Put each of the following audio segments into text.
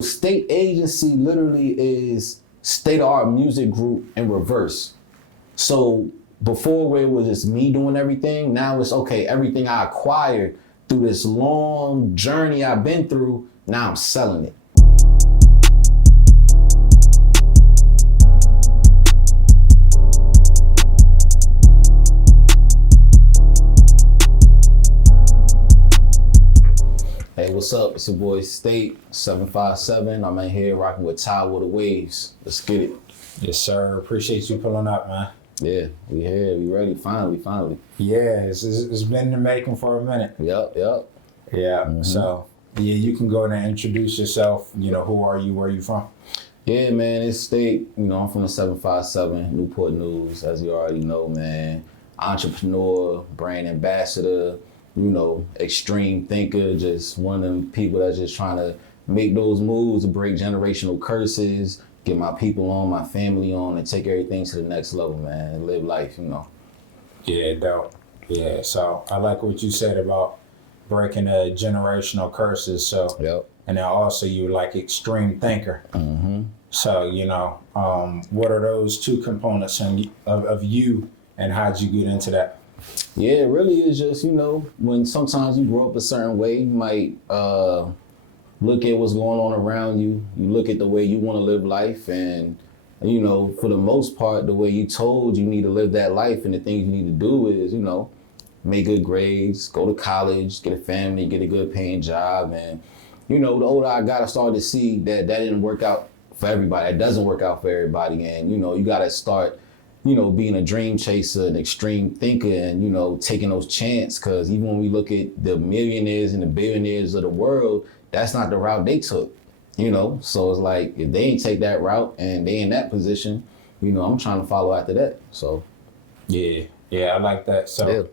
State agency literally is state of art music group in reverse. So before where it was just me doing everything, now it's okay, everything I acquired through this long journey I've been through, now I'm selling it. Hey, what's up? It's your boy State 757. I'm in here rocking with Ty with the Waves. Let's get it. Yes, sir. Appreciate you pulling up, man. Yeah, we here, we ready. Finally. Yeah, it's been in the making for a minute. Yep. Yeah. Mm-hmm. So, yeah, you can go and introduce yourself. You know, who are you? Where are you from? Yeah, man, it's State. I'm from the 757, Newport News, as you already know, man. Entrepreneur, brand ambassador, extreme thinker, just one of them people that's just trying to make those moves to break generational curses, get my people on, my family on, and take everything to the next level, man, and live life, Yeah, dope. Yeah, so I like what you said about breaking the generational curses. So, Yep. And then also you like extreme thinker. Mm-hmm. So, what are those two components of you, and how'd you get into that? Yeah, it really is just, when sometimes you grow up a certain way, you might look at what's going on around you. You look at the way you want to live life, and, for the most part, the way you told you need to live that life, and the things you need to do is, make good grades, go to college, get a family, get a good paying job. And, the older I got, I started to see that didn't work out for everybody. It doesn't work out for everybody. And, you got to start being a dream chaser, an extreme thinker, and, taking those chances. Because even when we look at the millionaires and the billionaires of the world, that's not the route they took, So it's like, if they ain't take that route and they in that position, I'm trying to follow after that, so. Yeah, I like that. So,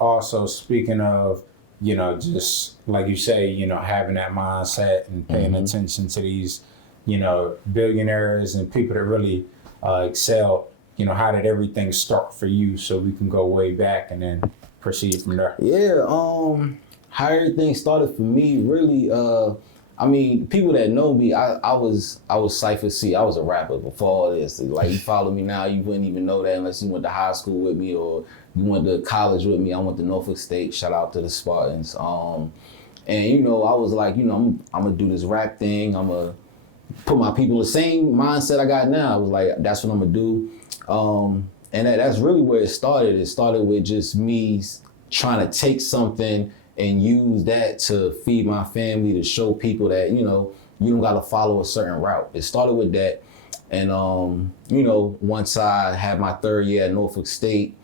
also speaking of, just like you say, having that mindset and paying attention to these, billionaires and people that really excel. How did everything start for you, so we can go way back and then proceed from there? Yeah, how everything started for me, really, people that know me, I was Cypher C. I was a rapper before all this. Like, you follow me now, you wouldn't even know that unless you went to high school with me or you went to college with me. I went to Norfolk State, shout out to the Spartans. And, I was like, I'm gonna do this rap thing. I'm gonna put my people in the same mindset I got now. I was like, that's what I'm gonna do. And that's really where it started. It started with just me trying to take something and use that to feed my family, to show people that, you don't gotta follow a certain route. It started with that. And, once I had my third year at Norfolk State,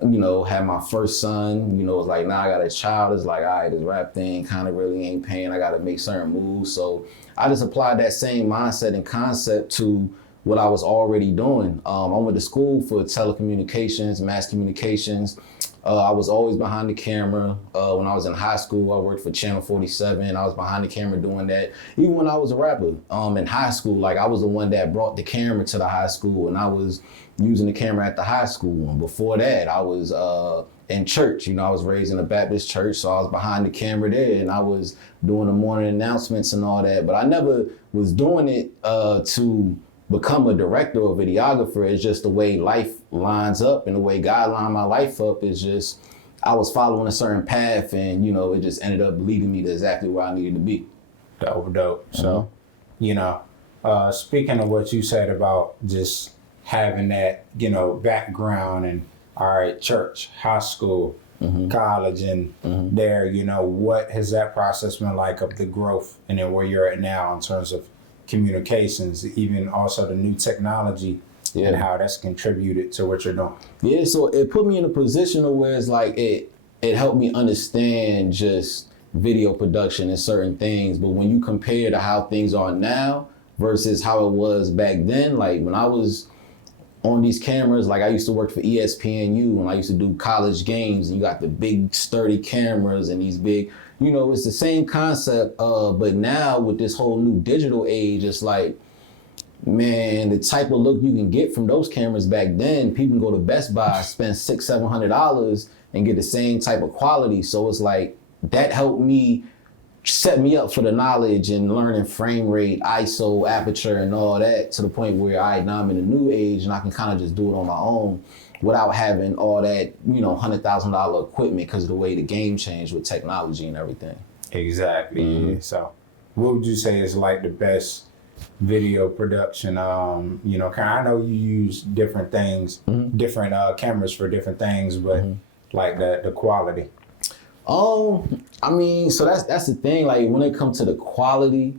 had my first son, it's like, now I got a child. It's like, all right, this rap thing kind of really ain't paying. I got to make certain moves. So I just applied that same mindset and concept to what I was already doing. I went to school for telecommunications, mass communications. I was always behind the camera. When I was in high school, I worked for Channel 47. I was behind the camera doing that. Even when I was a rapper in high school, like, I was the one that brought the camera to the high school, and I was using the camera at the high school. And before that, I was in church. I was raised in a Baptist church, so I was behind the camera there, and I was doing the morning announcements and all that. But I never was doing it to become a director or videographer. It's just the way life lines up, and the way God lined my life up is just, I was following a certain path, and, it just ended up leading me to exactly where I needed to be. Dope. So, speaking of what you said about just having that, background and, all right, church, high school, college, and there, what has that process been like of the growth, and then where you're at now in terms of communications, even also the new technology, and how that's contributed to what you're doing? Yeah, so it put me in a position where it's like it helped me understand just video production and certain things. But when you compare to how things are now versus how it was back then, like when I was on these cameras, like I used to work for ESPNU and I used to do college games, and you got the big sturdy cameras and these big, it's the same concept, but now with this whole new digital age, it's like, man, the type of look you can get from those cameras back then, people can go to Best Buy, spend $600-700 and get the same type of quality. So it's like, that helped me set me up for the knowledge and learning frame rate, ISO, aperture, and all that to the point where now I'm in a new age and I can kind of just do it on my own without having all that, $100,000 equipment because of the way the game changed with technology and everything. Exactly. Mm-hmm. Yeah. So what would you say is like the best video production? I know you use different things, mm-hmm. different cameras for different things, but mm-hmm. like the quality. So that's the thing. Like when it comes to the quality,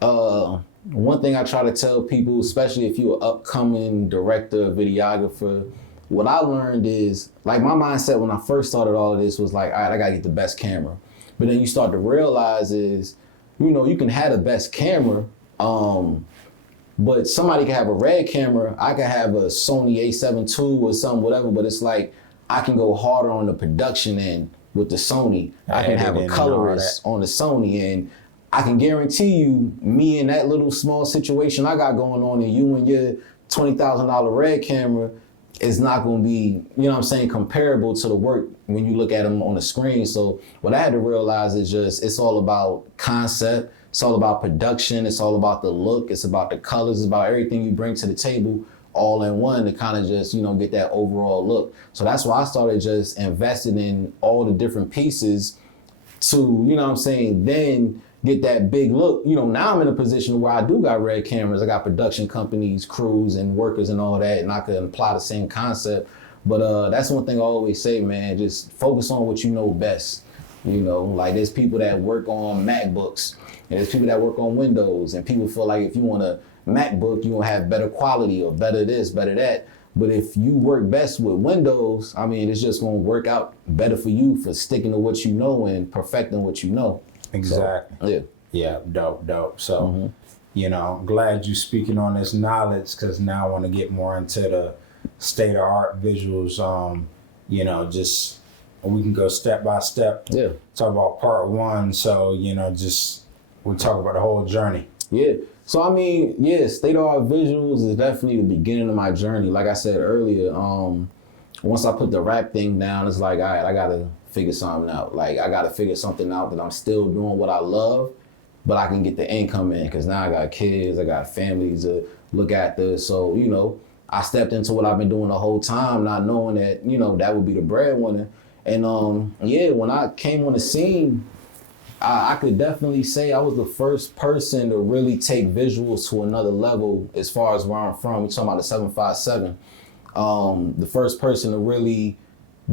one thing I try to tell people, especially if you're an upcoming director, videographer, what I learned is, like, my mindset when I first started all of this was like, all right, I gotta get the best camera. But then you start to realize is, you can have the best camera, but somebody can have a Red camera. I can have a Sony A7 II or something, whatever, but it's like, I can go harder on the production end with the Sony. I can have a colorist on the Sony, and I can guarantee you, me and that little small situation I got going on, and you and your $20,000 Red camera is not going to be, comparable to the work when you look at them on the screen. So what I had to realize is just, it's all about concept. It's all about production. It's all about the look. It's about the colors. It's about everything you bring to the table all in one to kind of just, get that overall look. So that's why I started just investing in all the different pieces to, then get that big look. Now I'm in a position where I do got Red cameras. I got production companies, crews, and workers and all that, and I can apply the same concept. But that's one thing I always say, man, just focus on what you know best. Like there's people that work on MacBooks, and there's people that work on Windows, and people feel like if you want a MacBook, you're gonna have better quality or better this, better that. But if you work best with Windows, it's just gonna work out better for you for sticking to what you know and perfecting what you know. Exactly. So, yeah, dope. So, glad you speaking on this knowledge, because now I want to get more into the state of art visuals. Just we can go step by step. Yeah. Talk about part one. So, we'll talk about the whole journey. Yeah. So, state of art visuals is definitely the beginning of my journey. Like I said earlier, once I put the rap thing down, it's like, all right, I got to figure something out. Like, I got to figure something out that I'm still doing what I love, but I can get the income in, because now I got kids, I got families to look after. So, I stepped into what I've been doing the whole time, not knowing that, that would be the breadwinner. And when I came on the scene, I could definitely say I was the first person to really take visuals to another level as far as where I'm from. We're talking about the 757. The first person to really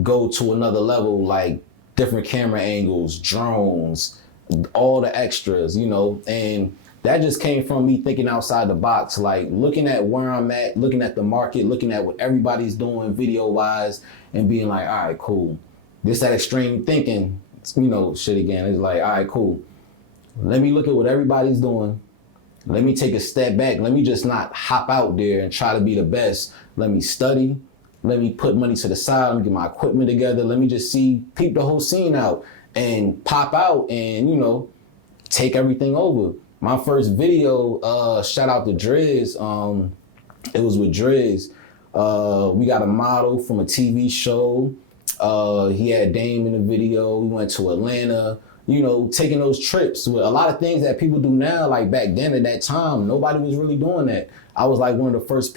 go to another level, like different camera angles, drones, all the extras, and that just came from me thinking outside the box, like looking at where I'm at, looking at the market, looking at what everybody's doing video wise, and being like, all right, cool. This that extreme thinking, shit again. It's like, all right, cool. Let me look at what everybody's doing. Let me take a step back. Let me just not hop out there and try to be the best. Let me study. Let me put money to the side. Let me get my equipment together. Let me just peep the whole scene out and pop out and, take everything over. My first video, shout out to Driz. It was with Driz. We got a model from a TV show. He had Dame in the video. We went to Atlanta, taking those trips with a lot of things that people do now. Like back then at that time, nobody was really doing that. I was like one of the first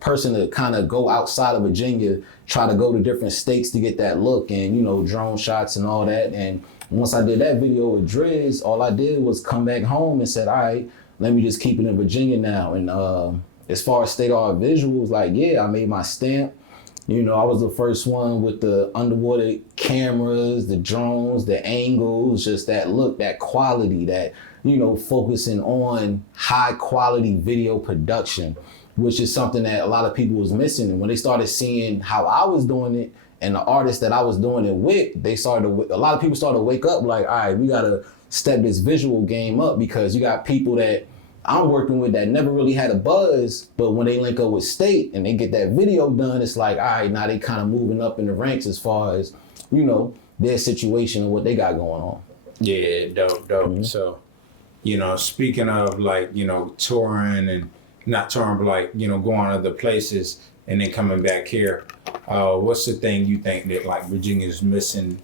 person to kind of go outside of Virginia, try to go to different states to get that look and, drone shots and all that. And once I did that video with Driz, all I did was come back home and said, all right, let me just keep it in Virginia now. And as far as state of art visuals, I made my stamp. I was the first one with the underwater cameras, the drones, the angles, just that look, that quality, that, focusing on high quality video production, which is something that a lot of people was missing. And when they started seeing how I was doing it and the artists that I was doing it with, a lot of people started to wake up like, all right, we got to step this visual game up, because you got people that I'm working with that never really had a buzz, but when they link up with State and they get that video done, it's like, all right, now they kind of moving up in the ranks as far as, their situation and what they got going on. Yeah, dope. Mm-hmm. So, speaking of touring and not touring, but going other places and then coming back here, what's the thing you think that Virginia's missing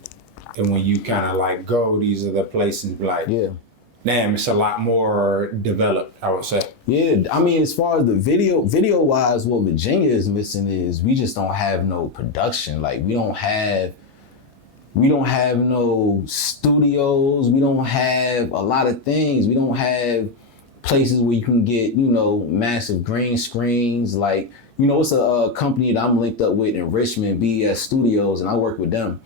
and when you kind of like go, these are the places like, Yeah. damn, it's a lot more developed, I would say. Yeah, I mean, as far as the video wise, what Virginia is missing is we just don't have no production. Like we don't have no studios. We don't have a lot of things. We don't have places where you can get, massive green screens. Like, it's a company that I'm linked up with in Richmond, BES Studios, and I work with them.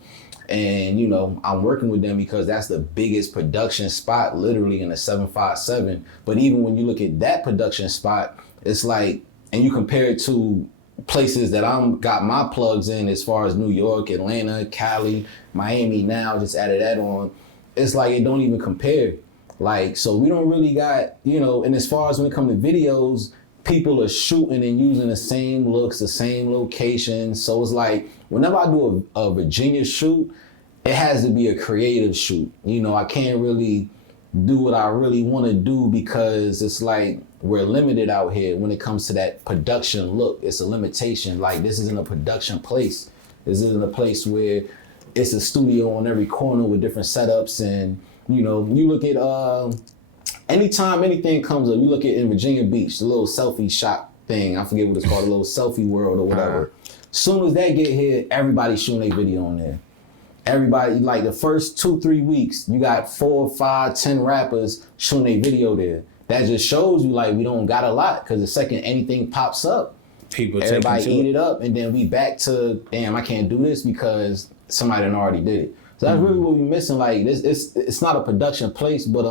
And, I'm working with them because that's the biggest production spot literally in the 757. But even when you look at that production spot, it's like, and you compare it to places that I'm got my plugs in as far as New York, Atlanta, Cali, Miami now, just added that on. It's like it don't even compare. Like, so we don't really got, and as far as when it comes to videos, people are shooting and using the same looks, the same locations. So it's like, whenever I do a Virginia shoot, it has to be a creative shoot. I can't really do what I really want to do because it's like we're limited out here when it comes to that production look. It's a limitation. Like, this isn't a production place. This isn't a place where it's a studio on every corner with different setups. And, you look at, anytime anything comes up, you look at in Virginia Beach, the little selfie shop thing. I forget what it's called, a little selfie world or whatever. Soon as that get here, everybody's shooting a video on there. Everybody, like the first 2-3 weeks, you got 4, 5, 10 rappers shooting a video there. That just shows you like we don't got a lot, because the second anything pops up, everybody eat it up, and then we back to, damn, I can't do this because somebody done already did it. So that's really what we missing. Like, it's not a production place, but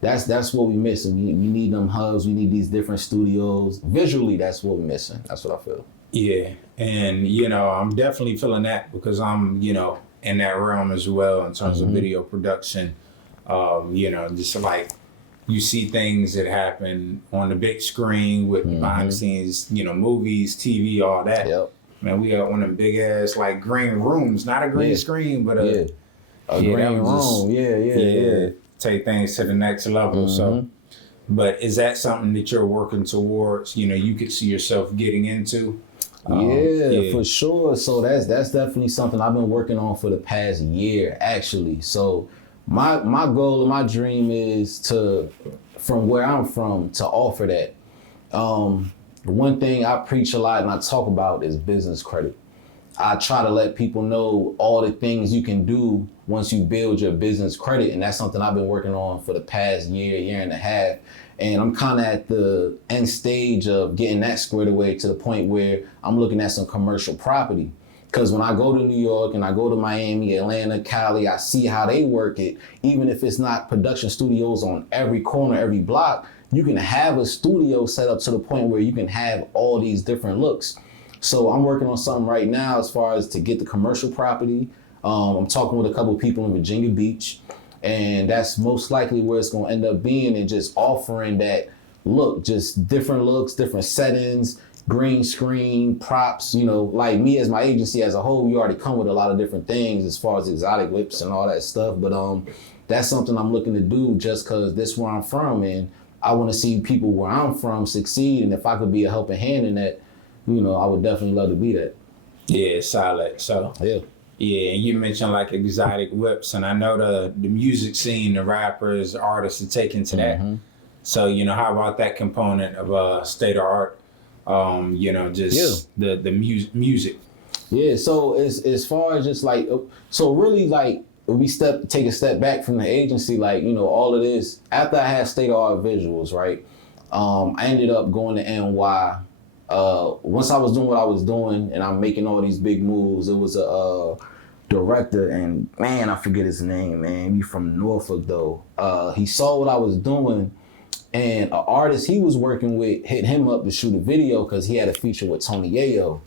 that's what we missing. We need them hubs. We need these different studios. Visually, that's what we're missing. That's what I feel. Yeah, and I'm definitely feeling that because I'm in that realm as well in terms of video production. Just like you see things that happen on the big screen with behind the scenes, movies, TV, all that. Yep. Man, we got one of them big ass like green rooms, not a green screen, but a green room. Yeah. Take things to the next level. So, but is that something that you're working towards? You could see yourself getting into. For sure. So that's definitely something I've been working on for the past year, actually. So my goal and my dream is to, from where I'm from, to offer that. One thing I preach a lot and I talk about is business credit. I try to let people know all the things you can do once you build your business credit. And that's something I've been working on for the past year and a half. And I'm kind of at the end stage of getting that squared away to the point where I'm looking at some commercial property. Because when I go to New York and I go to Miami, Atlanta, Cali, I see how they work it. Even if it's not production studios on every corner, every block, you can have a studio set up to the point where you can have all these different looks. So I'm working on something right now as far as to get the commercial property. I'm talking with a couple of people in Virginia Beach, and that's most likely where it's going to end up being, and just offering that look, just different looks, different settings, green screen, props. Like me as my agency as a whole, we already come with a lot of different things as far as exotic whips and all that stuff. But that's something I'm looking to do just because this is where I'm from, and I want to see people where I'm from succeed. And if I could be a helping hand in that, I would definitely love to be that. Yeah, solid. So yeah, and you mentioned like exotic whips, and I know the music scene, the rappers, artists are taking to that. So how about that component of state of art? The music. Yeah. So as far as just like, so really like we take a step back from the agency, like all of this. After I had state of art visuals, right? I ended up going to NY. Once I was doing what I was doing and I'm making all these big moves, it was a director, and man, I forget his name, man. He from Norfolk though. He saw what I was doing, and an artist he was working with hit him up to shoot a video because he had a feature with Tony Yayo.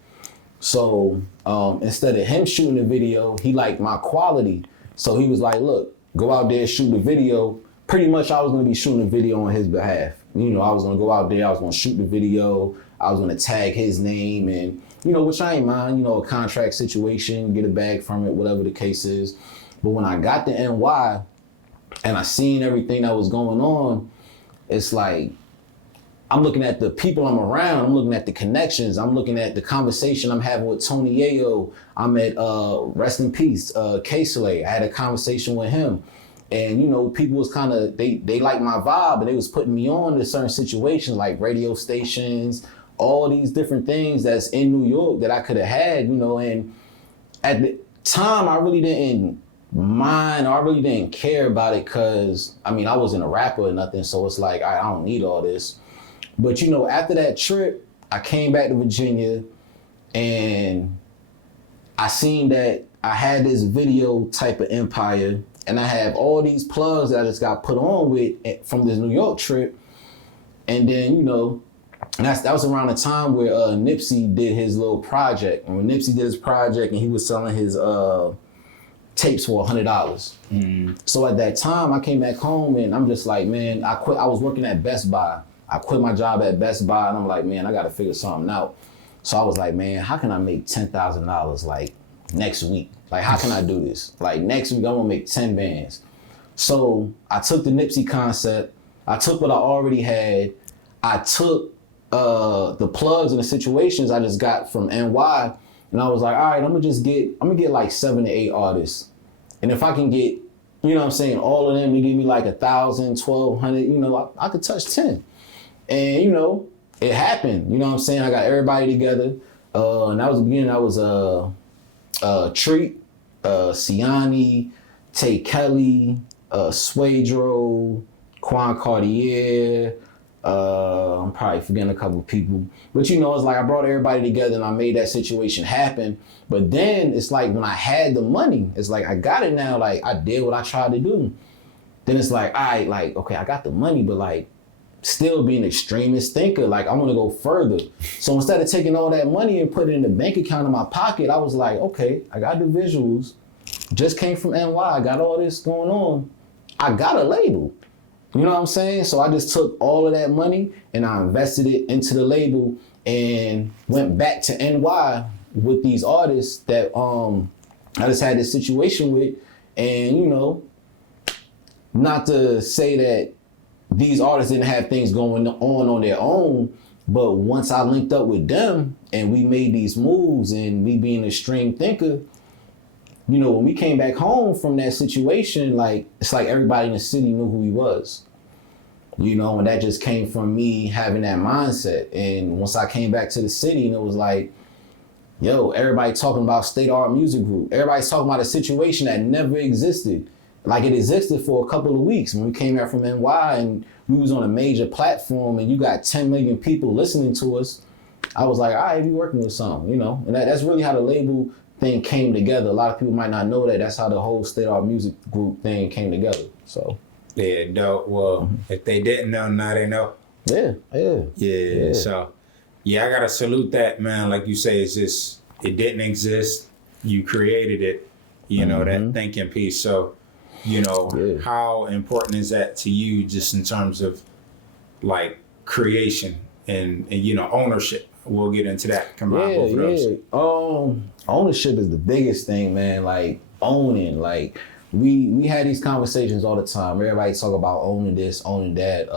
So instead of him shooting the video, he liked my quality. So he was like, look, go out there, shoot the video. Pretty much I was gonna be shooting a video on his behalf. I was gonna go out there, I was gonna shoot the video. I was gonna tag his name and, which I ain't mind, a contract situation, get a bag from it, whatever the case is. But when I got to NY and I seen everything that was going on, it's like, I'm looking at the people I'm around. I'm looking at the connections. I'm looking at the conversation I'm having with Tony Yayo. I'm at rest in peace, K-Slay. I had a conversation with him. And, you know, people was kind of, they liked my vibe, and they was putting me on to certain situations like radio stations, all these different things that's in New York that I could have had, you know. And at the time, I really didn't mind, or I really didn't care about it because, I mean, I wasn't a rapper or nothing. So it's like, I don't need all this. But, you know, after that trip, I came back to Virginia and I seen that I had this video type of empire, and I have all these plugs that I just got put on with from this New York trip. And then, you know, that was around the time where Nipsey did his little project. And when Nipsey did his project and he was selling his tapes for $100. So at that time, I came back home and I'm just like, man, I quit. I was working at Best Buy. I quit my job at Best Buy and I'm like, man, I got to figure something out. So I was like, man, how can I make $10,000 like next week? Like, how can I do this? Like, next week, I'm gonna make 10 bands. So I took the Nipsey concept. I took what I already had. I took the plugs and the situations I just got from NY. And I was like, all right, I'm gonna get like 7 to 8 artists. And if I can get, you know what I'm saying, all of them to give me like 1,000, 1,200, you know, I could touch 10. And, you know, it happened. You know what I'm saying? I got everybody together. And that was the beginning. I was Treat, Siani, Tay Kelly, Suedro, Quan Cartier. I'm probably forgetting a couple of people. But, you know, it's like I brought everybody together and I made that situation happen. But then it's like when I had the money, it's like I got it now. Like, I did what I tried to do. Then it's like, all right, like, okay, I got the money, but like, still being an extremist thinker, like I want to go further. So instead of taking all that money and put it in the bank account in my pocket, I was like, okay, I got the visuals, just came from NY, I got all this going on. I got a label. You know what I'm saying? So I just took all of that money and I invested it into the label and went back to NY with these artists that I just had this situation with. And, you know, not to say that these artists didn't have things going on their own, but once I linked up with them and we made these moves and me being an extreme thinker, you know, when we came back home from that situation, like, it's like everybody in the city knew who he was. You know, and that just came from me having that mindset. And once I came back to the city and it was like, yo, everybody talking about State Art Music Group. Everybody's talking about a situation that never existed. Like, it existed for a couple of weeks when we came out from NY and we was on a major platform and you got 10 million people listening to us. I was like, all right, we working with something, you know? And that's really how the label thing came together. A lot of people might not know that. That's how the whole State Art Music Group thing came together, so. Yeah, dope. Well, if they didn't know, now they know. Yeah. So, yeah, I gotta salute that, man. Like you say, it's just, it didn't exist. You created it, you know, that thinking piece. So, you know, how important is that to you just in terms of like creation and you know, ownership? We'll get into that. Come on, both of those. Ownership is the biggest thing, man. Like, owning, like, we had these conversations all the time. Everybody talk about owning this, owning that.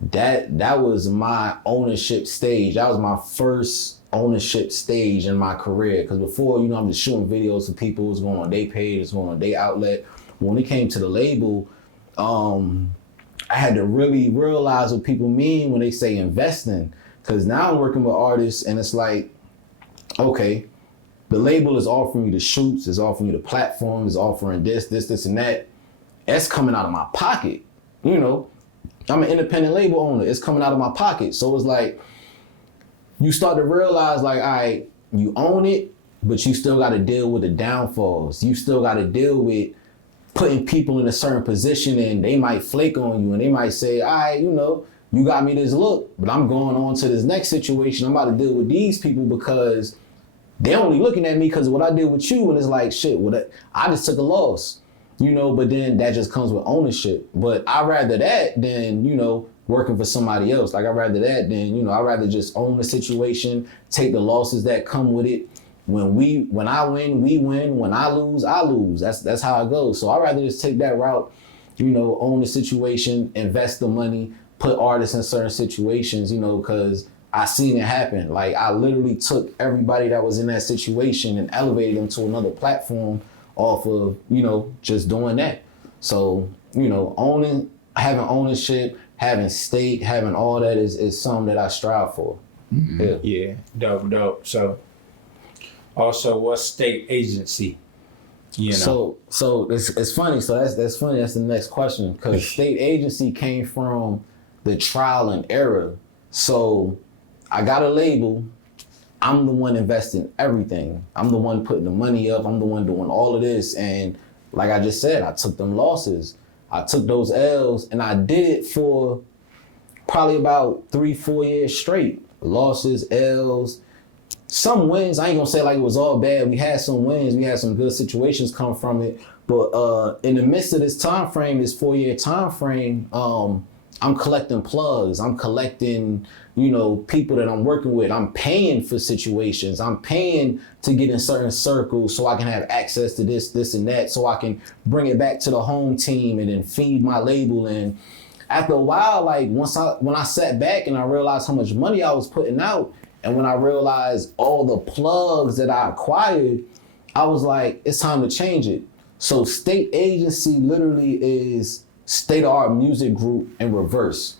That was my ownership stage. That was my first ownership stage in my career. Because before, you know, I'm just shooting videos for people. It was going on their page, it's going on their outlet. When it came to the label, I had to really realize what people mean when they say investing. Because now I'm working with artists and it's like, okay, the label is offering you the shoots, is offering you the platform, is offering this, and that. That's coming out of my pocket. You know, I'm an independent label owner. It's coming out of my pocket. So it's like, you start to realize like, all right, you own it, but you still got to deal with the downfalls. You still got to deal with putting people in a certain position and they might flake on you and they might say, all right, you know, you got me this look, but I'm going on to this next situation. I'm about to deal with these people because they're only looking at me because of what I did with you. And it's like, shit, I just took a loss, you know, but then that just comes with ownership. But I'd rather that than, you know, working for somebody else. Like, I'd rather that than, you know, I'd rather just own the situation, take the losses that come with it. When I win, we win. When I lose, I lose. That's how it goes. So I'd rather just take that route, you know, own the situation, invest the money, put artists in certain situations, you know, because I seen it happen. Like I literally took everybody that was in that situation and elevated them to another platform off of, you know, just doing that. So, you know, having ownership, having stake, having all that is something that I strive for. Mm-hmm. Yeah, dope. So also what state agency? You know. So it's funny. So that's funny. That's the next question, because state agency came from the trial and error. So I got a label. I'm the one investing everything. I'm the one putting the money up. I'm the one doing all of this. And like I just said, I took them losses. I took those L's, and I did it for probably about 3-4 years straight. Losses, L's, some wins. I ain't gonna say like it was all bad. We had some wins. We had some good situations come from it. But in the midst of this time frame, this 4-year time frame, I'm collecting plugs. I'm collecting, you know, people that I'm working with. I'm paying for situations. I'm paying to get in certain circles so I can have access to this, and that, so I can bring it back to the home team and then feed my label. And after a while, like when I sat back and I realized how much money I was putting out, and when I realized all the plugs that I acquired, I was like, it's time to change it. So state agency literally is state-of-art music group in reverse.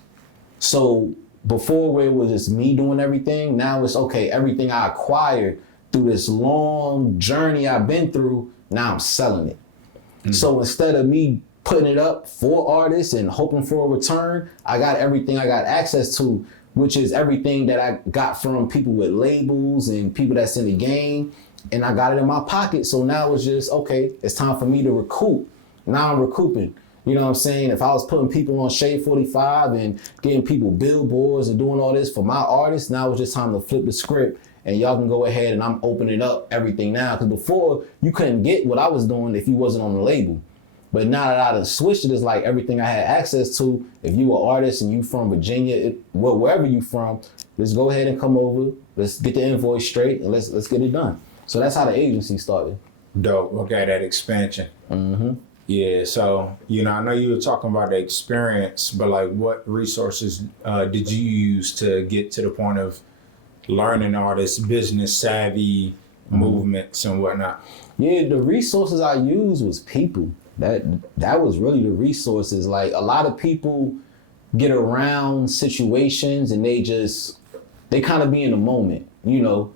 So before, where it was just me doing everything, now it's okay, everything I acquired through this long journey I've been through, now I'm selling it. Mm-hmm. So instead of me putting it up for artists and hoping for a return, I got everything I got access to, which is everything that I got from people with labels and people that's in the game, and I got it in my pocket. So now it's just, okay, it's time for me to recoup. Now I'm recouping. You know what I'm saying? If I was putting people on Shade 45 and getting people billboards and doing all this for my artists, now it's just time to flip the script, and y'all can go ahead, and I'm opening up everything now. Because before, you couldn't get what I was doing if you wasn't on the label. But now that I done switched it, it's like everything I had access to. If you an artist and you from Virginia, wherever you from, let's go ahead and come over. Let's get the invoice straight, and let's get it done. So that's how the agency started. Dope. Okay, that expansion. Mm-hmm. Yeah. So, you know, I know you were talking about the experience, but like, what resources did you use to get to the point of learning all this business savvy movements and whatnot? Yeah, the resources I used was people. That was really the resources. Like, a lot of people get around situations and they kind of be in the moment, you know.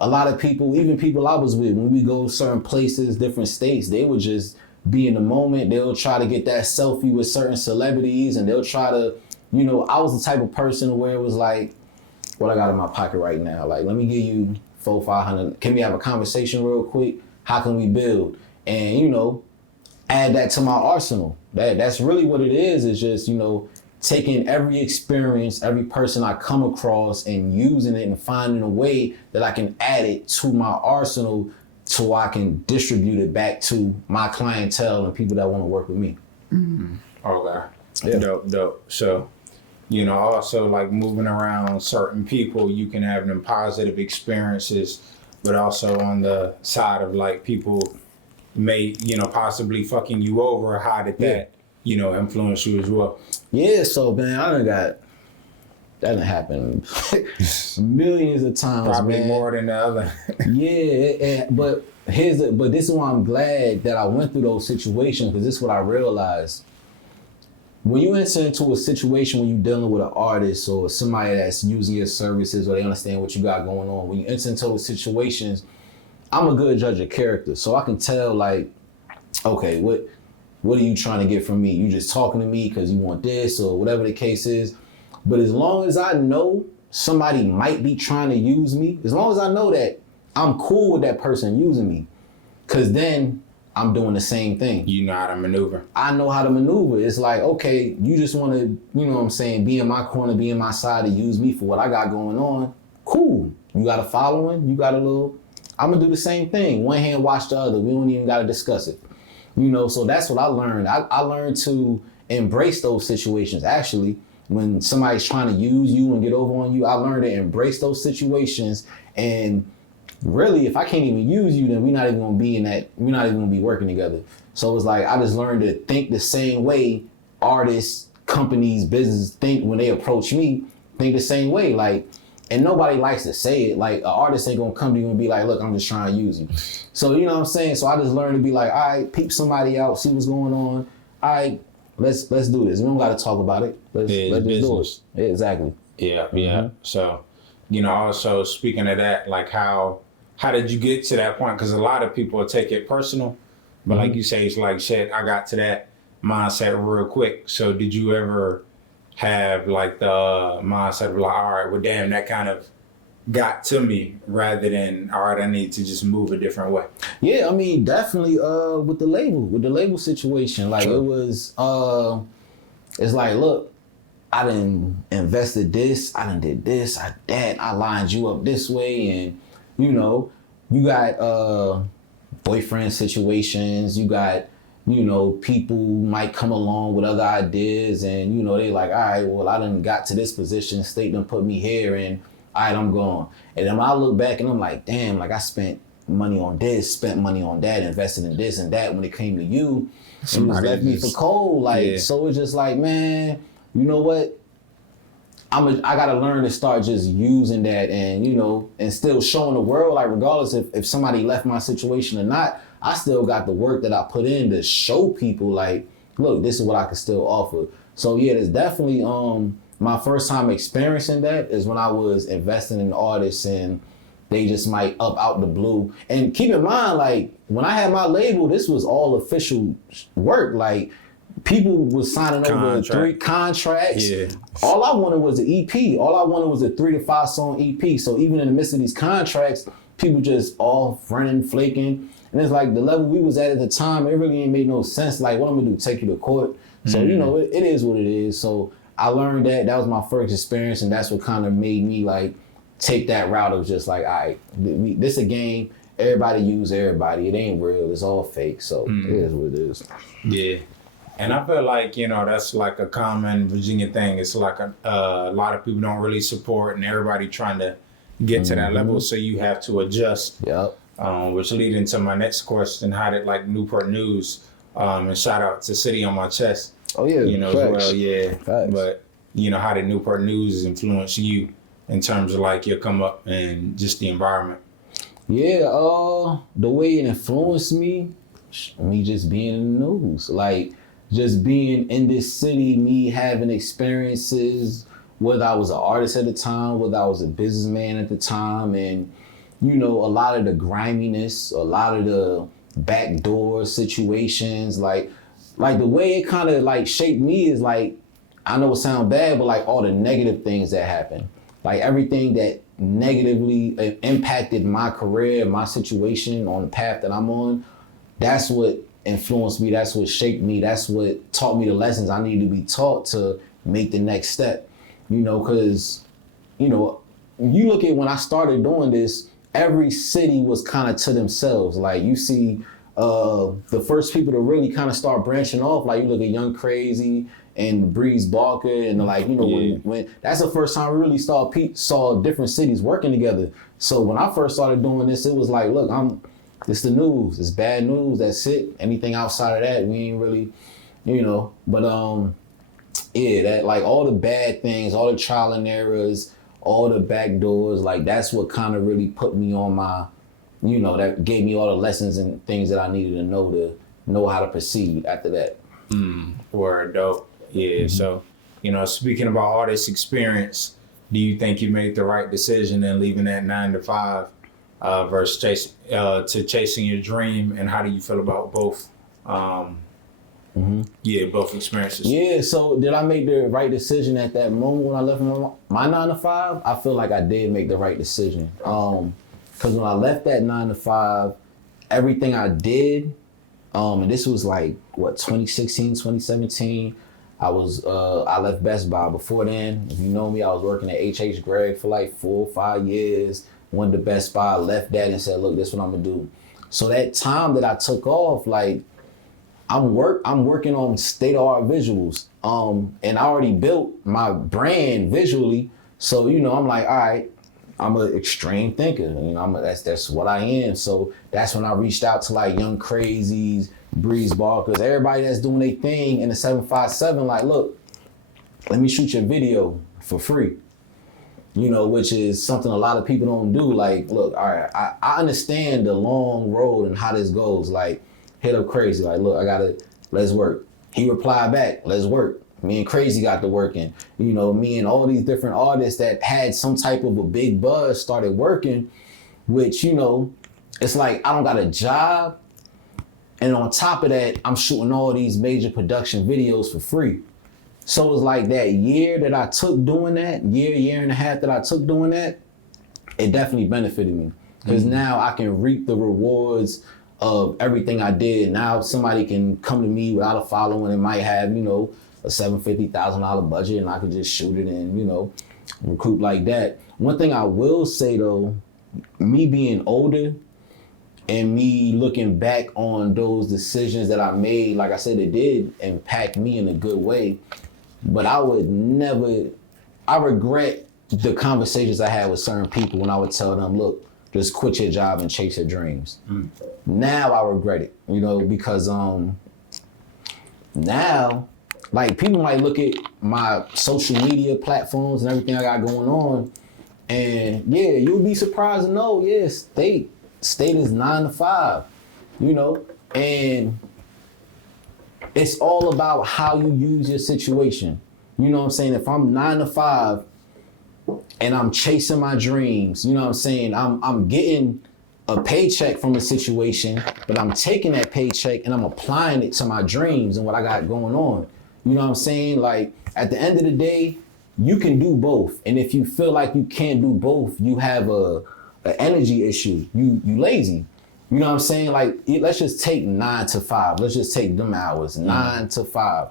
A lot of people, even people I was with, when we go certain places, different states, they would just be in the moment. They'll try to get that selfie with certain celebrities, and they'll try to, you know, I was the type of person where it was like, what I got in my pocket right now, like, let me give you $400-500. Can we have a conversation real quick? How can we build? And, you know, add that to my arsenal. That's really what it is just, you know, taking every experience, every person I come across, and using it and finding a way that I can add it to my arsenal so I can distribute it back to my clientele and people that want to work with me. Mm-hmm. Okay. Yeah. Dope. So, you know, also like moving around certain people, you can have them positive experiences, but also on the side of like people may, you know, possibly fucking you over. How did that, you know, influence you as well? Yeah, so man, that done happened millions of times. Probably man. More than the other. Yeah, but this is why I'm glad that I went through those situations, because this is what I realized. When you enter into a situation when you're dealing with an artist or somebody that's using your services, or they understand what you got going on, when you enter into those situations, I'm a good judge of character. So I can tell, like, okay, what are you trying to get from me? You just talking to me because you want this or whatever the case is. But as long as I know somebody might be trying to use me, as long as I know that, I'm cool with that person using me, because then I'm doing the same thing. You know how to maneuver. I know how to maneuver. It's like, okay, you just want to, you know what I'm saying, be in my corner, be in my side, to use me for what I got going on. Cool. You got a following, you got a little, I'm going to do the same thing. One hand wash the other. We don't even got to discuss it. You know, so that's what I learned. I learned to embrace those situations. Actually, when somebody's trying to use you and get over on you, I learned to embrace those situations. And really, if I can't even use you, then we're not even going to be working together. So it's like, I just learned to think the same way artists companies, business think when they approach me, think the same way. Like, and nobody likes to say it. Like, an artist ain't gonna come to you and be like, look, I'm just trying to use you. So, you know what I'm saying? So I just learned to be like, all right, peep somebody out, see what's going on. All right, let's do this. We don't gotta talk about it. Let's just do it. Yeah, exactly. Yeah, yeah. So, you know, also speaking of that, like how did you get to that point? Because a lot of people take it personal, but like you say, it's like, shit, I got to that mindset real quick. So did you ever have like the mindset of like, all right, well, damn, that kind of got to me, rather than, all right, I need to just move a different way? Yeah, I mean, definitely with the label situation, like it was, it's like, look, I done invested this, I done did this, I lined you up this way, and you know, you got boyfriend situations, you got, you know, people might come along with other ideas, and you know, they like, all right, well, I done got to this position, state done put me here, and all right, I'm gone. And then I look back and I'm like, damn, like I spent money on this, spent money on that, invested in this and that. When it came to you, you just left me for cold. Like, so it's just like, man, you know what? I gotta learn to start just using that, and you know, and still showing the world, like regardless if somebody left my situation or not, I still got the work that I put in to show people like, look, this is what I can still offer. So yeah, there's definitely my first time experiencing that is when I was investing in artists and they just might up out the blue. And keep in mind, like when I had my label, this was all official work. Like people was signing over 3 contracts. Yeah. All I wanted was an EP. All I wanted was a 3 to 5 song EP. So even in the midst of these contracts, people just all running, flaking. And it's like the level we was at the time, it really ain't made no sense. Like, what I'm gonna do, take you to court? So, you know, it is what it is. So I learned that. That was my first experience, and that's what kind of made me like take that route of just like, all right, this a game. Everybody use everybody. It ain't real. It's all fake. So it is what it is. Yeah. And I feel like, you know, that's like a common Virginia thing. It's like a lot of people don't really support, and everybody trying to get to that level. So you have to adjust. Yep. Which leads into my next question: how did like Newport News, and shout out to City on My Chest. Oh yeah, you know, as well, yeah. Facts. But you know, how did Newport News influence you in terms of like your come up and just the environment? Yeah, the way it influenced me just being in the news, like just being in this city, me having experiences, whether I was an artist at the time, whether I was a businessman at the time, and you know, a lot of the griminess, a lot of the backdoor situations, like the way it kind of like shaped me is like, I know it sounds bad, but like all the negative things that happen, like everything that negatively impacted my career, my situation on the path that I'm on, that's what influenced me, that's what shaped me, that's what taught me the lessons I need to be taught to make the next step. You know, because, you know, you look at when I started doing this, every city was kind of to themselves. Like you see the first people to really kind of start branching off, like you look at Young Crazy and Breeze Barker, and like, you know, when that's the first time we really saw different cities working together. So when I first started doing this, it was like, look, it's the news, it's bad news, that's it. Anything outside of that, we ain't really, you know, but yeah, that like all the bad things, all the trial and errors, all the back doors, like that's what kind of really put me on my, you know, that gave me all the lessons and things that I needed to know how to proceed after that. Word, dope. Yeah, so, you know, speaking about all this experience, do you think you made the right decision in leaving that 9 to 5 versus chasing your dream? And how do you feel about both? Yeah, both experiences. Yeah, so did I make the right decision at that moment when I left my 9 to 5? I feel like I did make the right decision. Because when I left that 9 to 5, everything I did, and this was like, 2016, 2017, I left Best Buy. Before then, if you know me, I was working at H.H. Gregg for like 4 or 5 years, went to Best Buy, left that and said, look, this is what I'm gonna do. So that time that I took off, like, I'm working on state-of-art visuals, and I already built my brand visually. So, you know, I'm like, all right, I'm an extreme thinker. You know, that's what I am. So that's when I reached out to like Young Crazies, Breeze Barkers, everybody that's doing their thing in the 757. Like, look, let me shoot your video for free. You know, which is something a lot of people don't do. Like, look, all right, I understand the long road and how this goes. Like, hit up Crazy. Like, look, let's work. He replied back, let's work. Me and Crazy got to working. You know, me and all these different artists that had some type of a big buzz started working, which, you know, it's like I don't got a job. And on top of that, I'm shooting all these major production videos for free. So it was like that year that I took doing that, year and a half that I took doing that, it definitely benefited me. Because now I can reap the rewards of everything I did. Now somebody can come to me without a following and might have, you know, a $750,000 budget and I could just shoot it and, you know, recruit like that. One thing I will say though, me being older and me looking back on those decisions that I made, like I said, it did impact me in a good way. But I regret the conversations I had with certain people when I would tell them, look, just quit your job and chase your dreams. Now I regret it, you know, because now, like, people might look at my social media platforms and everything I got going on, and yeah, you'll be surprised to know, yeah, state is 9 to 5, you know, and it's all about how you use your situation. You know what I'm saying? If I'm 9 to 5 and I'm chasing my dreams, you know what I'm saying? I'm getting a paycheck from a situation, but I'm taking that paycheck and I'm applying it to my dreams and what I got going on. You know what I'm saying? Like, at the end of the day, you can do both. And if you feel like you can't do both, you have an energy issue. You lazy. You know what I'm saying? Like, let's just take 9 to 5. Let's just take them hours, 9 to 5.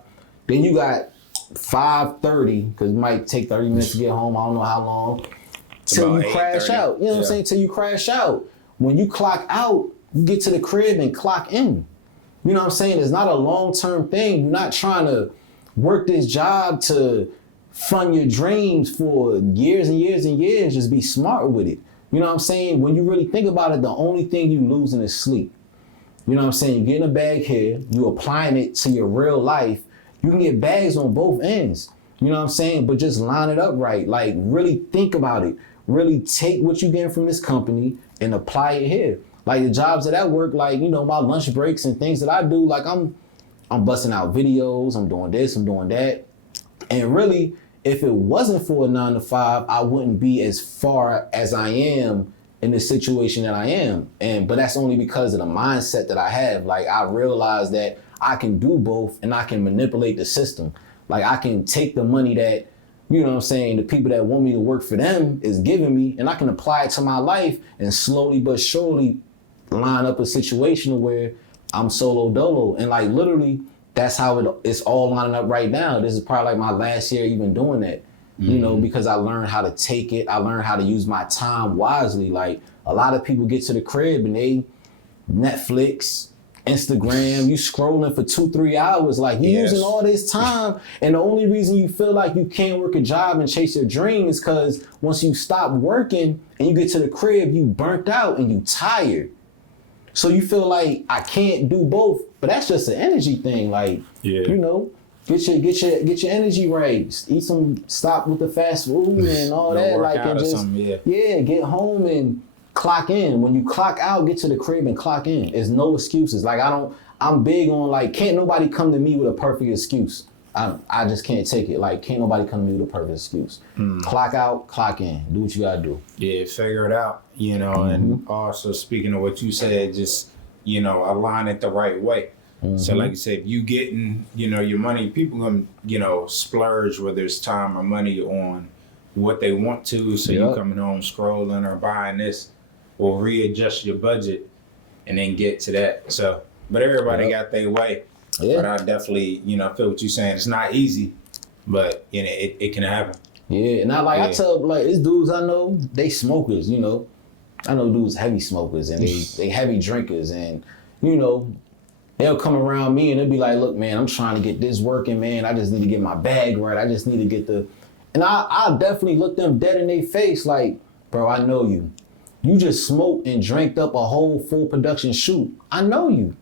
Then you got 5:30, because it might take 30 minutes to get home. I don't know how long. Till you crash out. You know what I'm saying? Till you crash out. When you clock out, you get to the crib and clock in. You know what I'm saying? It's not a long-term thing. You're not trying to work this job to fund your dreams for years and years and years. Just be smart with it. You know what I'm saying? When you really think about it, the only thing you losing is sleep. You know what I'm saying? You getting a bag here, you applying it to your real life. You can get bags on both ends. You know what I'm saying? But just line it up right. Like, really think about it. Really take what you get from this company and apply it here. Like, the jobs that I work, like, you know, my lunch breaks and things that I do, like, I'm busting out videos, I'm doing this, I'm doing that. And really, if it wasn't for a 9 to 5, I wouldn't be as far as I am in the situation that I am. But that's only because of the mindset that I have. Like, I realized that I can do both and I can manipulate the system. Like, I can take the money that, you know what I'm saying, the people that want me to work for them is giving me, and I can apply it to my life and slowly but surely line up a situation where I'm solo dolo. And like, literally, that's how it's all lining up right now. This is probably like my last year even doing that, you know, because I learned how to take it. I learned how to use my time wisely. Like, a lot of people get to the crib and they Netflix, Instagram, you scrolling for 2-3 hours, like, you using all this time. And the only reason you feel like you can't work a job and chase your dream is because once you stop working and you get to the crib, you burnt out and you tired. So you feel like I can't do both, but that's just an energy thing. Like, you know, get your energy right. Stop with the fast food and all that. Like, and just get home and clock in. When you clock out, get to the crib and clock in. There's no excuses. Like, I'm big on, like, can't nobody come to me with a perfect excuse. I just can't take it. Like, can't nobody come to me with a perfect excuse. Clock out, clock in. Do what you gotta do. Yeah, figure it out, you know, and also speaking of what you said, just, you know, align it the right way. So like you said, if you getting, you know, your money, people gonna, you know, splurge, whether it's time or money, on what they want to. So you coming home scrolling or buying this, or readjust your budget and then get to that. So, but everybody got their way. But I definitely, you know, feel what you're saying. It's not easy, but, you know, it can happen. Yeah, and I tell, like, it's dudes I know, they smokers, you know. I know dudes heavy smokers and they heavy drinkers, and, you know, they'll come around me and they'll be like, look, man, I'm trying to get this working, man. I just need to get my bag right. I just need to get and I'll definitely look them dead in their face like, bro, I know you. You just smoked and drank up a whole full production shoot. I know you.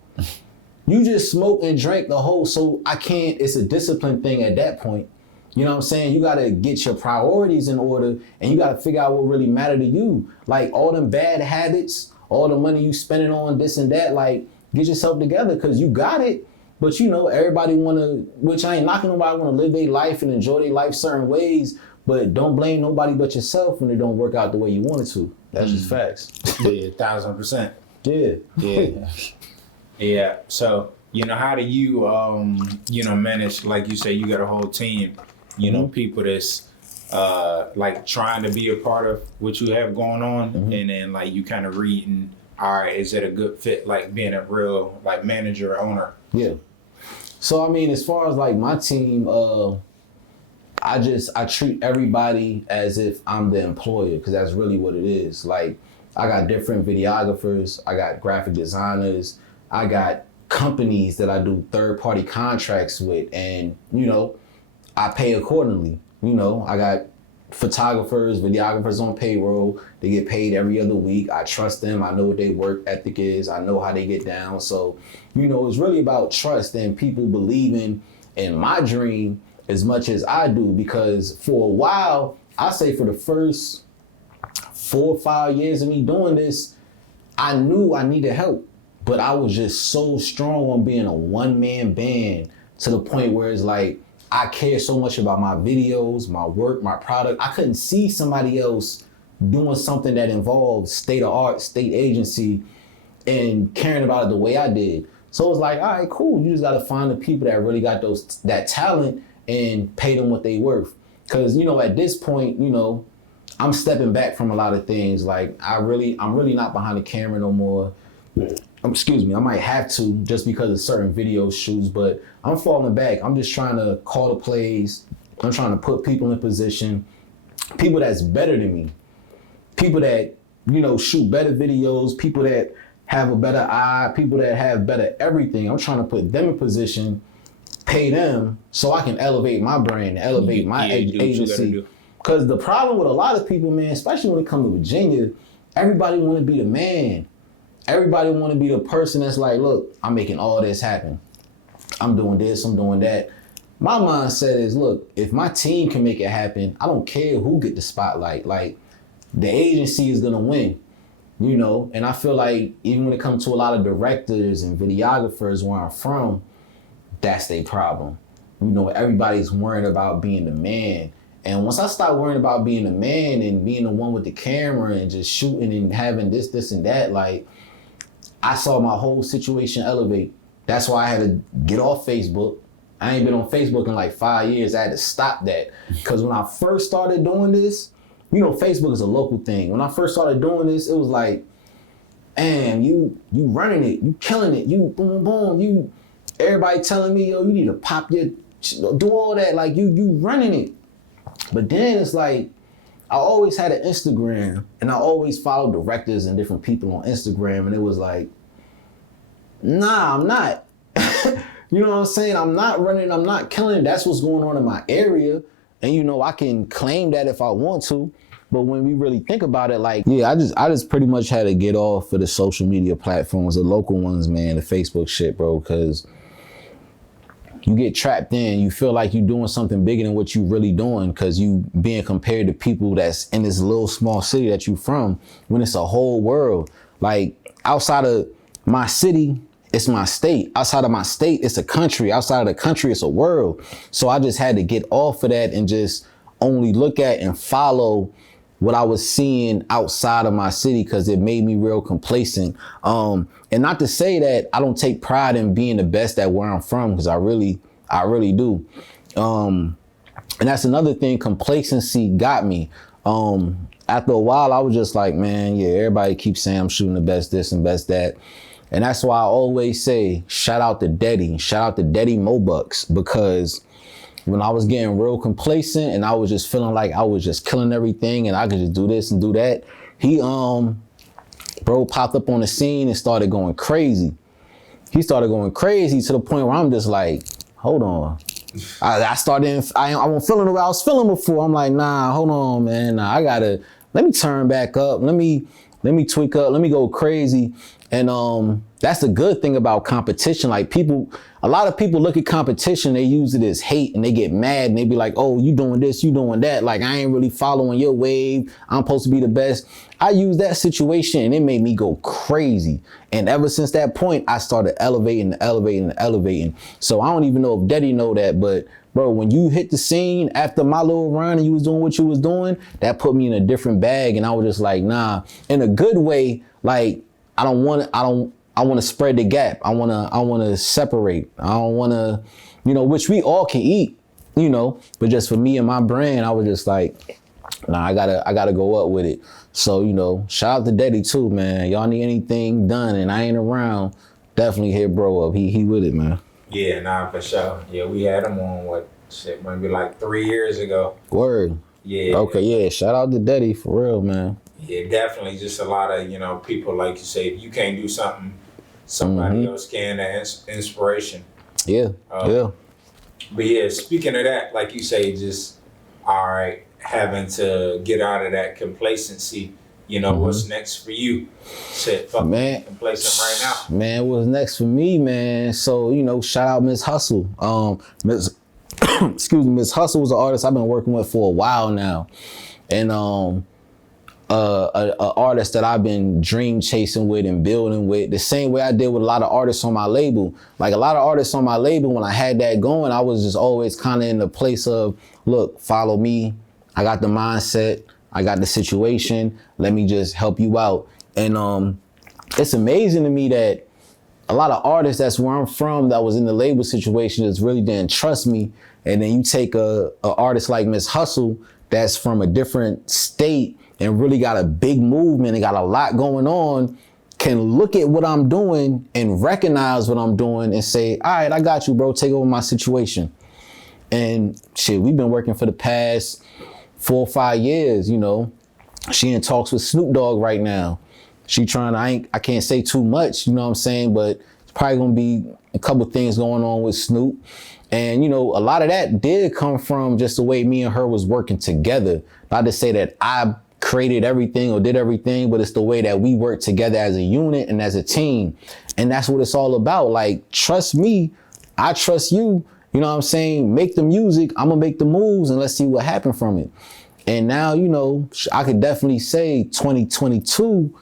You just smoked and drank the whole, so I can't, it's a discipline thing at that point. You know what I'm saying? You gotta get your priorities in order, and you gotta figure out what really matter to you. Like all them bad habits, all the money you spending on this and that, like get yourself together because you got it. But you know, everybody wanna, which I ain't knocking nobody, wanna live their life and enjoy their life certain ways, but don't blame nobody but yourself when it don't work out the way you want it to. That's just facts. Yeah, 1,000%. Yeah. Yeah. Yeah. So, you know, how do you, you know, manage, like you say, you got a whole team, you know, people that's like trying to be a part of what you have going on, and then like you kind of reading, all right, is it a good fit, like being a real like manager or owner? Yeah. So I mean, as far as like my team, I treat everybody as if I'm the employer, because that's really what it is. Like I got different videographers, I got graphic designers, I got companies that I do third-party contracts with, and you know, I pay accordingly. You know, I got photographers, videographers on payroll. They get paid every other week. I trust them. I know what their work ethic is. I know how they get down. So, you know, it's really about trust and people believing in my dream as much as I do, because for a while, I say for the first 4 or 5 years of me doing this, I knew I needed help, but I was just so strong on being a one-man band to the point where it's like, I care so much about my videos, my work, my product. I couldn't see somebody else doing something that involved state-of-art, state agency, and caring about it the way I did. So it was like, all right, cool. You just got to find the people that really got that talent and pay them what they worth. Because, you know, at this point, you know, I'm stepping back from a lot of things. Like I'm really not behind the camera no more. Excuse me, I might have to just because of certain video shoots, but I'm falling back. I'm just trying to call the plays. I'm trying to put people in position, people that's better than me, people that, you know, shoot better videos, people that have a better eye, people that have better everything. I'm trying to put them in position, pay them so I can elevate my brand, elevate my agency. Because the problem with a lot of people, man, especially when it comes to Virginia, everybody want to be the man. Everybody want to be the person that's like, look, I'm making all this happen. I'm doing this, I'm doing that. My mindset is, look, if my team can make it happen, I don't care who get the spotlight. Like, the agency is going to win, you know? And I feel like even when it comes to a lot of directors and videographers where I'm from, that's their problem. You know, everybody's worried about being the man. And once I start worrying about being the man and being the one with the camera and just shooting and having this and that, like, I saw my whole situation elevate. That's why I had to get off Facebook. I ain't been on Facebook in like 5 years. I had to stop that. Because when I first started doing this, you know, Facebook is a local thing. When I first started doing this, it was like, man, you running it, you killing it, you boom, boom, everybody telling me, yo, you need to pop your, do all that, like you running it. But then it's like, I always had an Instagram and I always followed directors and different people on Instagram, and it was like, nah, I'm not. You know what I'm saying? I'm not running, I'm not killing. That's what's going on in my area. And you know, I can claim that if I want to. But when we really think about it, like, yeah, I just pretty much had to get off of the social media platforms, the local ones, man, the Facebook shit, bro, because you get trapped in. You feel like you're doing something bigger than what you really doing because you being compared to people that's in this little small city that you from, when it's a whole world. Like, outside of my city, it's my state. Outside of my state, it's a country. Outside of the country, it's a world. So I just had to get off of that and just only look at and follow what I was seeing outside of my city, because it made me real complacent. And not to say that I don't take pride in being the best at where I'm from, because I really do. And that's another thing, complacency got me. After a while, I was just like, man, yeah, everybody keeps saying I'm shooting the best this and best that. And that's why I always say, shout out to Deddy Mobucks, because when I was getting real complacent and I was just feeling like I was just killing everything and I could just do this and do that, he, bro, popped up on the scene and started going crazy. He started going crazy to the point where I'm just like, hold on. I wasn't feeling the way I was feeling before. I'm like, nah, hold on, man. Nah, let me turn back up. Let me tweak up. Let me go crazy. And that's the good thing about competition. Like a lot of people look at competition, they use it as hate and they get mad and they be like, oh, you doing this, you doing that. Like, I ain't really following your wave. I'm supposed to be the best. I use that situation and it made me go crazy. And ever since that point, I started elevating. So I don't even know if Daddy know that, but bro, when you hit the scene after my little run and you was doing what you was doing, that put me in a different bag. And I was just like, nah, in a good way. Like, I want to spread the gap. I want to separate. I don't want to, which we all can eat, but just for me and my brand, I was just like, nah, I gotta go up with it. So, shout out to Daddy too, man. Y'all need anything done and I ain't around, definitely hit bro up. He with it, man. Yeah, nah, for sure. Yeah, we had him on maybe like 3 years ago. Word. Yeah. Okay, yeah. Shout out to Daddy for real, man. Yeah, definitely. Just a lot of, people, like you say, if you can't do something, somebody else can. That inspiration. Yeah, yeah. But yeah, speaking of that, like you say, just, all right, having to get out of that complacency, what's next for you? Shit, fuck man, complacent right now. Man, what's next for me, man? So, shout out Miss Hustle. Miss Hustle was an artist I've been working with for a while now. And a artist that I've been dream chasing with and building with the same way I did with a lot of artists on my label. Like a lot of artists on my label, when I had that going, I was just always kind of in the place of, look, follow me. I got the mindset. I got the situation. Let me just help you out. And it's amazing to me that a lot of artists that's where I'm from that was in the label situation just really didn't trust me. And then you take a artist like Miss Hustle that's from a different state and really got a big movement and got a lot going on, can look at what I'm doing and recognize what I'm doing and say, all right, I got you, bro. Take over my situation. And shit, we've been working for the past 4 or 5 years, She in talks with Snoop Dogg right now. She trying to, I can't say too much, you know what I'm saying? But it's probably going to be a couple things going on with Snoop. And, a lot of that did come from just the way me and her was working together. Not to say that I created everything or did everything, but it's the way that we work together as a unit and as a team. And that's what it's all about. Like, trust me, I trust you. You know what I'm saying? Make the music, I'm gonna make the moves, and let's see what happens from it. And now, I could definitely say 2022,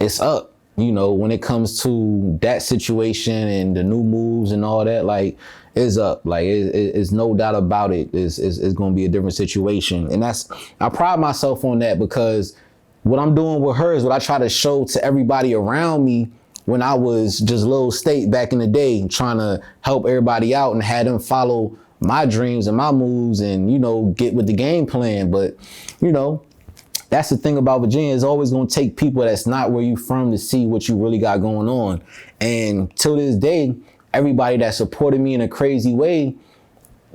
it's up. When it comes to that situation and the new moves and all that, like, it's up. Like, it's no doubt about it. It's going to be a different situation. And I pride myself on that because what I'm doing with her is what I try to show to everybody around me when I was just Lil State back in the day, trying to help everybody out and had them follow my dreams and my moves and, get with the game plan. But, that's the thing about Virginia. It's always going to take people that's not where you from to see what you really got going on. And till this day, everybody that supported me in a crazy way,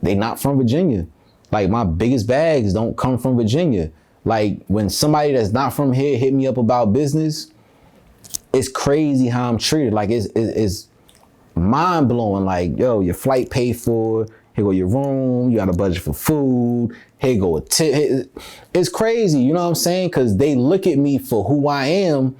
they not from Virginia. Like, my biggest bags don't come from Virginia. Like, when somebody that's not from here hit me up about business, it's crazy how I'm treated. Like, it's mind blowing. Like, yo, your flight paid for. Here go your room. You got a budget for food. Here go a tip. It's crazy. You know what I'm saying? Because they look at me for who I am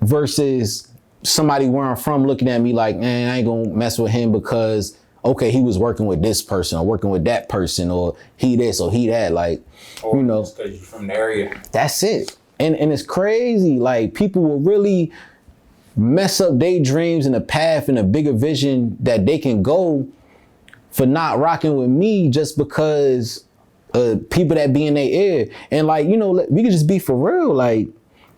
versus somebody where I'm from looking at me like, man, I ain't gonna mess with him because, okay, he was working with this person or working with that person or he this or he that. Like, or just because you're from the area. That's it. And it's crazy. Like, people will really mess up their dreams and a path and a bigger vision that they can go for not rocking with me just because people that be in their ear. And like, we could just be for real. Like,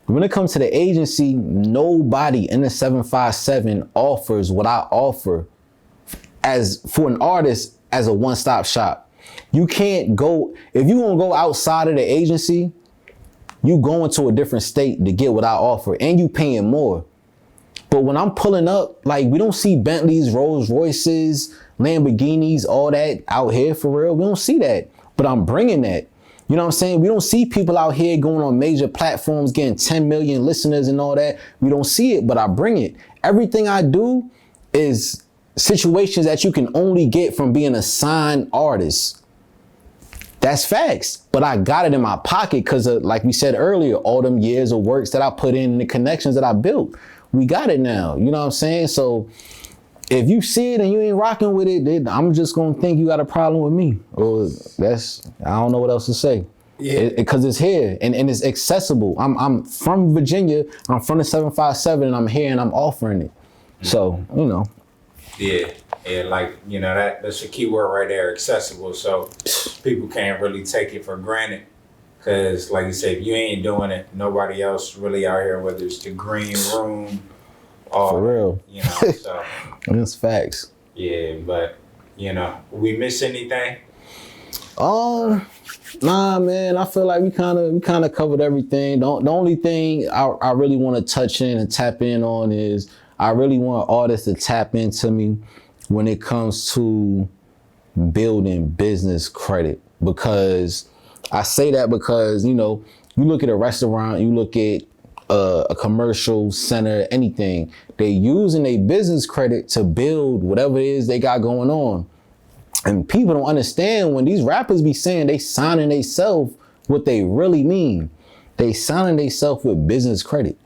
when it comes to the agency, nobody in the 757 offers what I offer as for an artist as a one-stop shop. You can't go, if you want to go outside of the agency, you go into a different state to get what I offer and you paying more. But when I'm pulling up, like, we don't see Bentleys, Rolls Royces, Lamborghinis, all that out here for real. We don't see that, but I'm bringing that. You know what I'm saying? We don't see people out here going on major platforms, getting 10 million listeners and all that. We don't see it, but I bring it. Everything I do is situations that you can only get from being a signed artist. That's facts. But I got it in my pocket because of, like we said earlier, all them years of works that I put in and the connections that I built. we got it now. You know what I'm saying? So if you see it and you ain't rocking with it, then I'm just gonna think you got a problem with me. Or I don't know what else to say. Yeah, because it's here and it's accessible. I'm from Virginia. I'm from the 757, and I'm here and I'm offering it. So you know. Yeah, like you know that's a key word right there, accessible. So people can't really take it for granted. Cause like you said, if you ain't doing it, nobody else really out here. Whether it's the green room, or for real, you know. So it's facts. Yeah, but you know, we miss anything? Nah, man. I feel like we kind of covered everything. The only thing I really want to touch in and tap in on is I really want artists to tap into me when it comes to building business credit, because I say that because, you know, you look at a restaurant, you look at a commercial center, anything, they using their business credit to build whatever it is they got going on. And people don't understand when these rappers be saying they signing themselves, what they really mean. They signing themselves with business credit.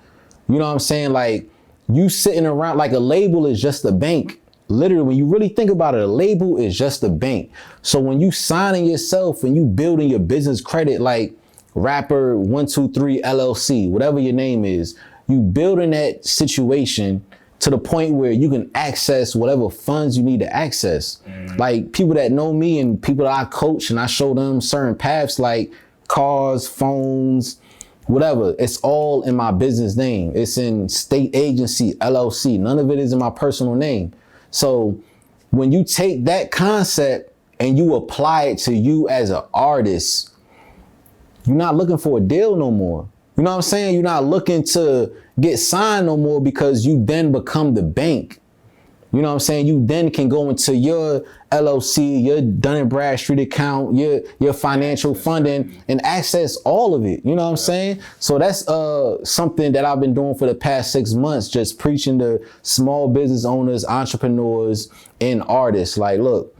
You know what I'm saying? Like, you sitting around, like a label is just a bank. Literally, when you really think about it, a label is just a bank. So when you signing yourself and you building your business credit, like rapper 123 LLC, whatever your name is, you building that situation to the point where you can access whatever funds you need to access. Like people that know me and people that I coach and I show them certain paths like cars, phones, whatever. It's all in my business name. It's in state agency, LLC. None of it is in my personal name. So when you take that concept and you apply it to you as an artist, you're not looking for a deal no more. You know what I'm saying? You're not looking to get signed no more because you then become the bank. You know what I'm saying? You then can go into your LLC, your Dun & Bradstreet account, your financial funding and access all of it. You know what I'm saying? So that's something that I've been doing for the past 6 months, just preaching to small business owners, entrepreneurs, and artists. Like, look,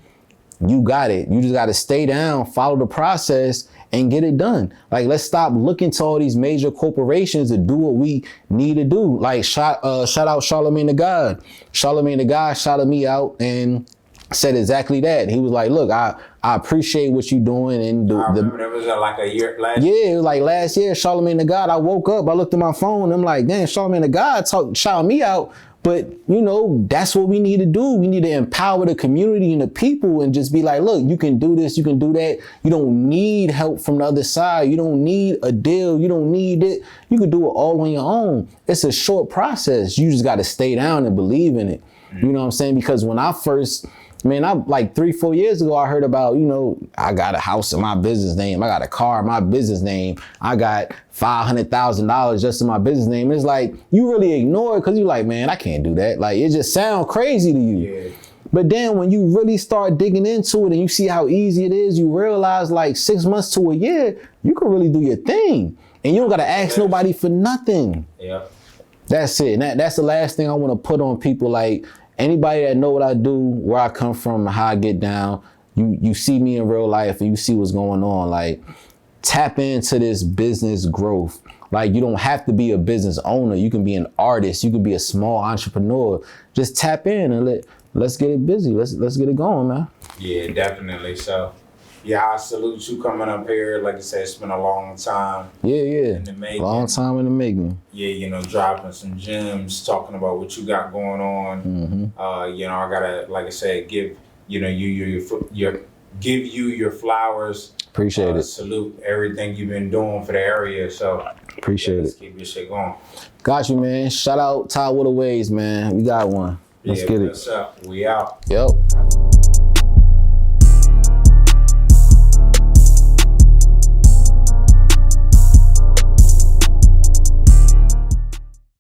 you got it. You just got to stay down, follow the process, and get it done. Like, let's stop looking to all these major corporations to do what we need to do. Like, shout out Charlamagne the God. Charlamagne the God shouted me out and said exactly that. He was like, look, I appreciate what you're doing. And I remember that was like a year last year. Yeah, it was like last year, Charlamagne the God. I woke up, I looked at my phone, and I'm like, damn, Charlamagne the God shouted me out. But, you know, that's what we need to do. We need to empower the community and the people and just be like, look, you can do this, you can do that. You don't need help from the other side. You don't need a deal. You don't need it. You can do it all on your own. It's a short process. You just got to stay down and believe in it. You know what I'm saying? Because when I first, like 3-4 years ago, I heard about, you know, I got a house in my business name. I got a car in my business name. I got $500,000 just in my business name. It's like, you really ignore it because you're like, man, I can't do that. Like, it just sounds crazy to you. Yeah. But then when you really start digging into it and you see how easy it is, you realize like 6 months to a year, you can really do your thing. And you don't got to ask nobody for nothing. Yeah. That's it. And that's the last thing I want to put on people. Like, anybody that know what I do, where I come from, how I get down, you see me in real life and you see what's going on. Like, tap into this business growth. Like, you don't have to be a business owner. You can be an artist. You can be a small entrepreneur. Just tap in and let's get it busy. Let's get it going, man. Yeah, definitely. So, yeah, I salute you coming up here. Like I said, it's been a long time. Yeah. In the making. Long time in the making. Yeah, you know, dropping some gems, talking about what you got going on. Mm-hmm. You know, I gotta, like I said, give you your flowers. Appreciate it. Salute everything you've been doing for the area. So appreciate it. Let's keep your shit going. Got you, man. Shout out Ty Waterways, man. We got one. Let's get it. What's up? We out. Yep.